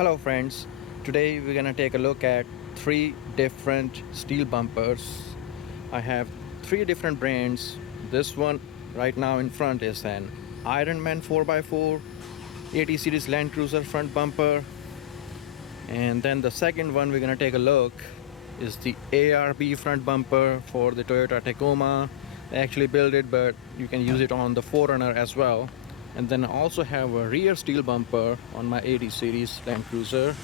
Hello friends, today we're gonna take a look at three different steel bumpers. I have three different brands. This one right now in front is an Ironman 4x4 80 series Land Cruiser front bumper, and then the second one we're gonna take a look is the ARB front bumper for the Toyota Tacoma. I actually built it, but you can use it on the 4Runner as well. And then I also have a rear steel bumper on my 80 series Land Cruiser,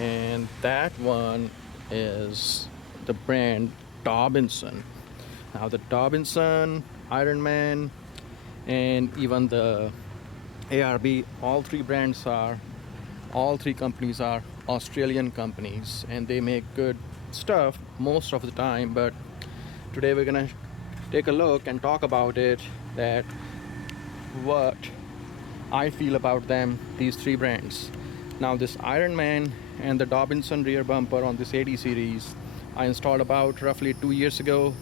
and that one is the brand Dobinson. Now the Dobinson, Ironman, and even the ARB, all three companies are Australian companies, and they make good stuff most of the time. But today we're gonna take a look and talk about it, that what I feel about them, these three brands. Now this Ironman and the Dobinson rear bumper on this 80 series I installed about roughly 2 years ago,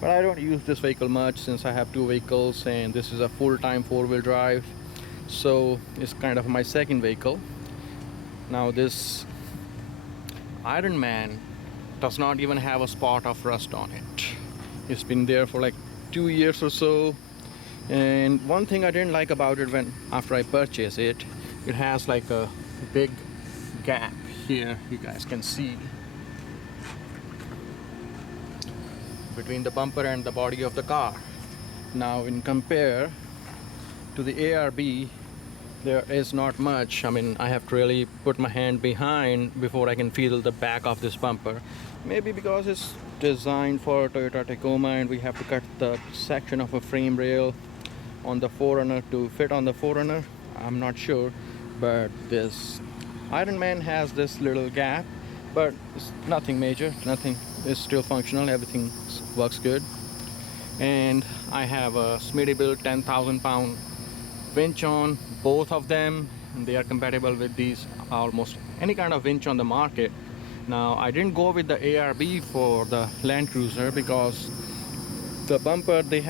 but I don't use this vehicle much since I have two vehicles and this is a full-time four-wheel drive, so it's kind of my second vehicle. Now this Ironman does not even have a spot of rust on it. It's been there for like 2 years or so. And one thing I didn't like about it after I purchased it, it has like a big gap here, you guys can see, between the bumper and the body of the car. Now in compare to the ARB, there is not much. I mean, I have to really put my hand behind before I can feel the back of this bumper. Maybe because it's designed for Toyota Tacoma and we have to cut the section of a frame rail on the 4Runner to fit on the 4Runner, I'm not sure. But this Ironman has this little gap, but it's nothing major, nothing, is still functional, everything works good. And I have a Smittybilt 10,000 pound winch on both of them, and they are compatible with these almost any kind of winch on the market. Now I didn't go with the ARB for the Land Cruiser because the bumper they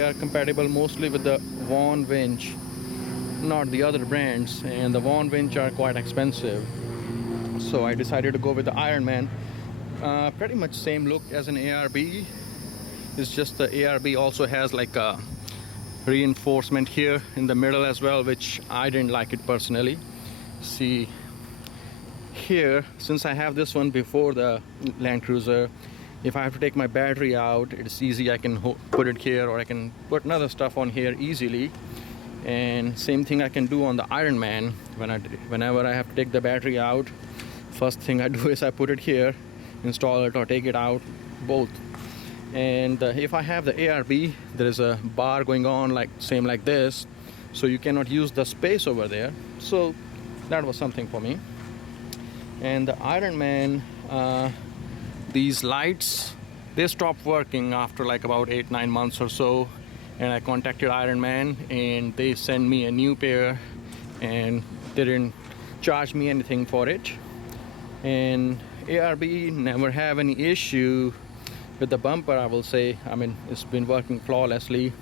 are compatible mostly with the Vaughan winch, not the other brands, and the Vaughan winch are quite expensive. So I decided to go with the Ironman. Pretty much same look as an ARB. It's just the ARB also has like a reinforcement here in the middle as well, which I didn't like it personally. See here, since I have this one before the Land Cruiser, if I have to take my battery out, it's easy. I can put it here, or I can put another stuff on here easily. And same thing I can do on the Ironman. Whenever I have to take the battery out, first thing I do is I put it here, install it or take it out, both. And if I have the ARB, there is a bar going on like this, so you cannot use the space over there. So that was something for me. And the Ironman, these lights, they stopped working after like about 8-9 months or so, and I contacted Ironman and they sent me a new pair and they didn't charge me anything for it. And ARB never have any issue with the bumper, I will say. I mean, it's been working flawlessly.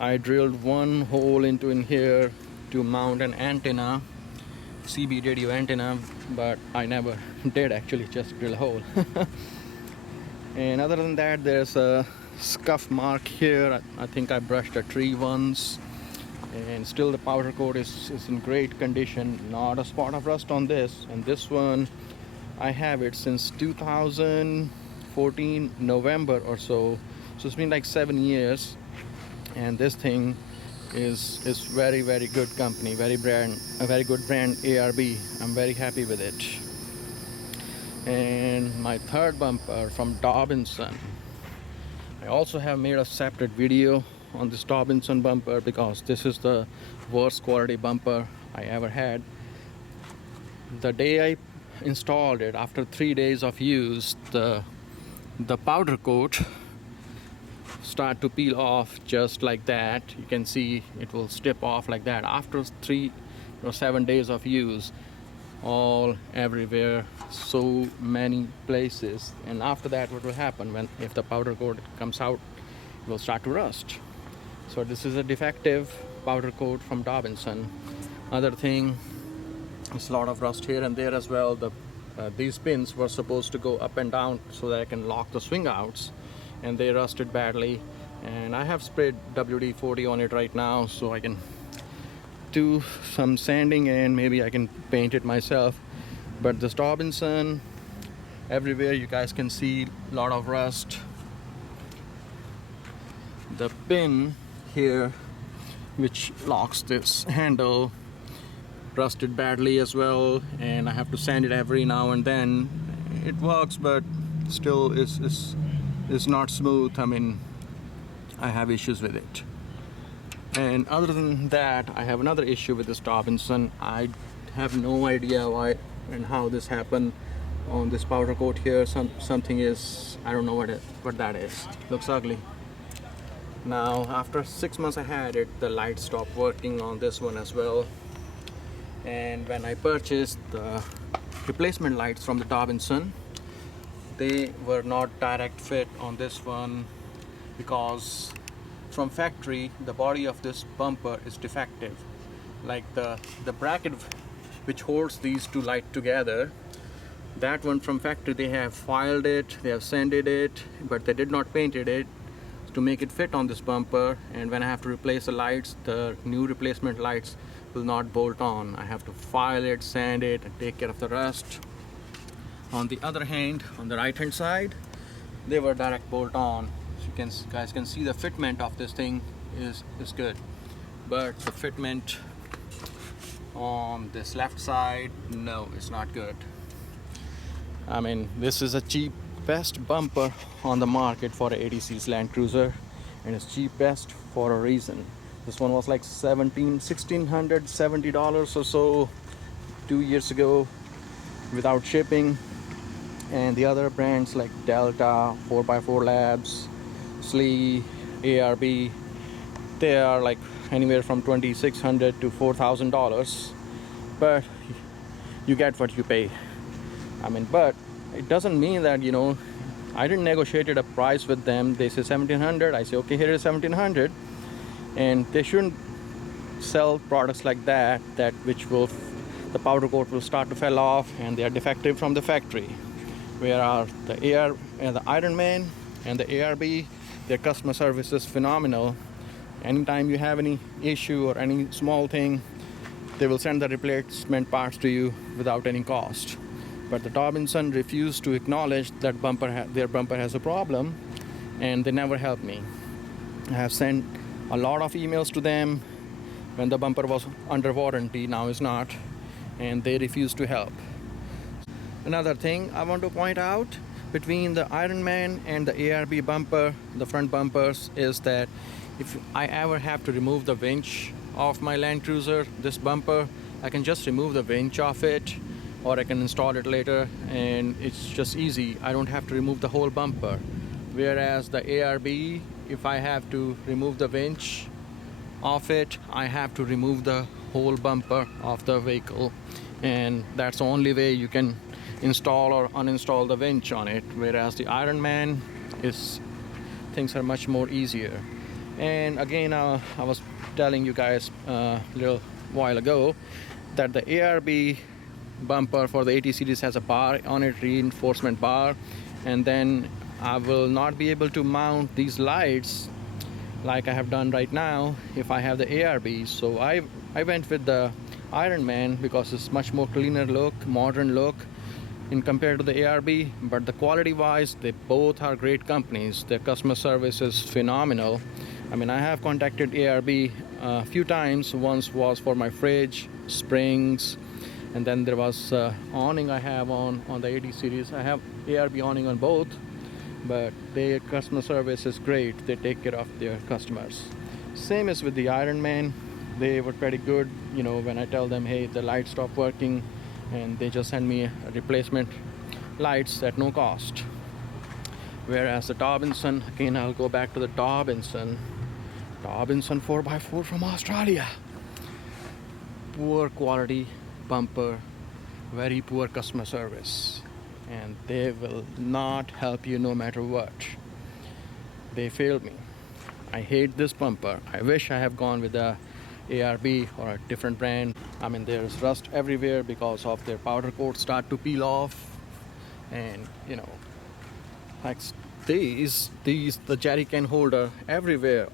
I drilled one hole in here to mount an antenna, CB radio antenna, but I never did actually just drill a hole. And other than that, there's a scuff mark here. I think I brushed a tree once, and still the powder coat is in great condition, not a spot of rust on this. And this one, I have it since 2014 November or so it's been like 7 years. And this thing is very good company, a very good brand, ARB. I'm very happy with it. And my third bumper from Dobinson, I also have made a separate video on this Dobinson bumper because this is the worst quality bumper I ever had. The day I installed it, after 3 days of use, the powder coat start to peel off just like that. You can see it will strip off like that after 3 or 7 days of use, all everywhere, so many places. And after that, what will happen if the powder coat comes out, it will start to rust. So this is a defective powder coat from Dobinson. Other thing, There's a lot of rust here and there as well. These pins were supposed to go up and down so that I can lock the swing outs, and they rusted badly. And I have sprayed WD-40 on it right now, so I can do some sanding and maybe I can paint it myself. But this Dobinson, everywhere you guys can see a lot of rust. The pin here which locks this handle rusted badly as well, and I have to sand it every now and then. It works, but still is not smooth. I mean, I have issues with it. And other than that, I have another issue with this Dobinson. I have no idea why and how this happened on this powder coat here. Something is, I don't know what that is. Looks ugly. Now after 6 months I had it, the light stopped working on this one as well. And when I purchased the replacement lights from the Dobinson, they were not direct fit on this one, because from factory the body of this bumper is defective. Like the bracket which holds these two lights together, that one from factory, they have filed it, they have sanded it, but they did not painted it to make it fit on this bumper. And when I have to replace the lights, the new replacement lights will not bolt on. I have to file it, sand it, and take care of the rust. On the other hand, on the right hand side, they were direct bolt on. So you guys can see the fitment of this thing is good, but the fitment on this left side, no, it's not good. I mean, this is a cheapest bumper on the market for a 80 series Land Cruiser, and it's cheapest for a reason. This one was like $1,670 or so 2 years ago without shipping. And the other brands like Delta, 4x4 Labs, Slee, ARB, they are like anywhere from $2,600 to $4,000. But you get what you pay. I mean, but it doesn't mean that, you know, I didn't negotiate a price with them. They say $1,700. I say, okay, here is $1,700. And they shouldn't sell products like that which will, the powder coat will start to fall off and they are defective from the factory. Whereas the Ironman and the ARB, their customer service is phenomenal. Anytime you have any issue or any small thing, they will send the replacement parts to you without any cost. But the Dobinson refused to acknowledge that their bumper has a problem, and they never helped me. I have sent a lot of emails to them when the bumper was under warranty, now it's not, and they refused to help. Another thing I want to point out between the Ironman and the ARB bumper, the front bumpers, is that if I ever have to remove the winch of my Land Cruiser, this bumper, I can just remove the winch off it, or I can install it later, and it's just easy. I don't have to remove the whole bumper. Whereas the ARB, if I have to remove the winch off it, I have to remove the whole bumper of the vehicle, and that's the only way you can install or uninstall the winch on it. Whereas the Ironman things are much more easier. And again, I was telling you guys a little while ago that the ARB bumper for the 80 series has a bar on it, reinforcement bar, and then I will not be able to mount these lights like I have done right now if I have the ARB. So I went with the Ironman because it's much more cleaner look, modern look in compared to the ARB. But the quality wise, they both are great companies. Their customer service is phenomenal. I mean, I have contacted ARB a few times. Once was for my fridge, springs, and then there was awning I have on the 80 series. I have ARB awning on both, but their customer service is great. They take care of their customers. Same as with the Ironman. They were pretty good, you know, when I tell them, hey, the light stopped working, and they just send me a replacement lights at no cost. Whereas the Dobinson, again, I'll go back to the Dobinson 4x4 from Australia. Poor quality bumper, very poor customer service, and they will not help you no matter what. They failed me. I hate this bumper. I wish I have gone with the ARB or a different brand. I mean, there's rust everywhere because of their powder coat start to peel off, and you know, like these the jerry can holder everywhere,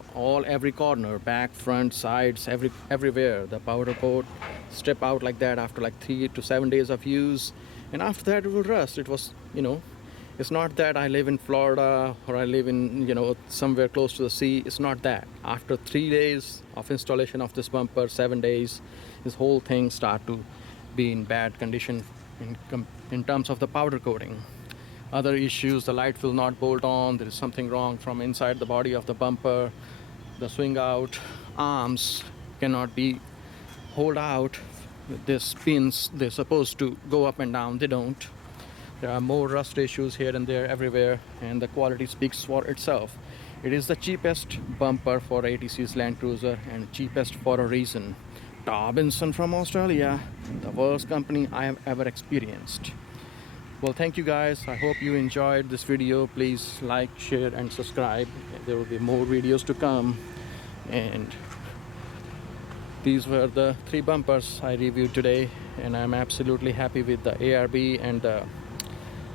every corner, back, front, sides, everywhere. The powder coat strip out like that after like 3 to 7 days of use, and after that it will rust. It was, you know, it's not that I live in Florida or I live in, you know, somewhere close to the sea. It's not that. After 3 days of installation of this bumper, 7 days, this whole thing start to be in bad condition in terms of the powder coating. Other issues, the light will not bolt on. There is something wrong from inside the body of the bumper. The swing out arms cannot be hold out. These pins, they're supposed to go up and down, they don't. There are more rust issues here and there everywhere, and the quality speaks for itself. It is the cheapest bumper for ATC's Land Cruiser, and cheapest for a reason. Dobinson from Australia, the worst company I have ever experienced. Well, thank you guys. I hope you enjoyed this video. Please like, share and subscribe. There will be more videos to come. And these were the 3 bumpers I reviewed today, and I'm absolutely happy with the ARB and the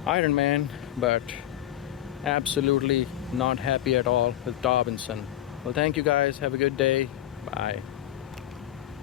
Ironman, but absolutely not happy at all with Dobinson. Well, thank you guys. Have a good day. Bye.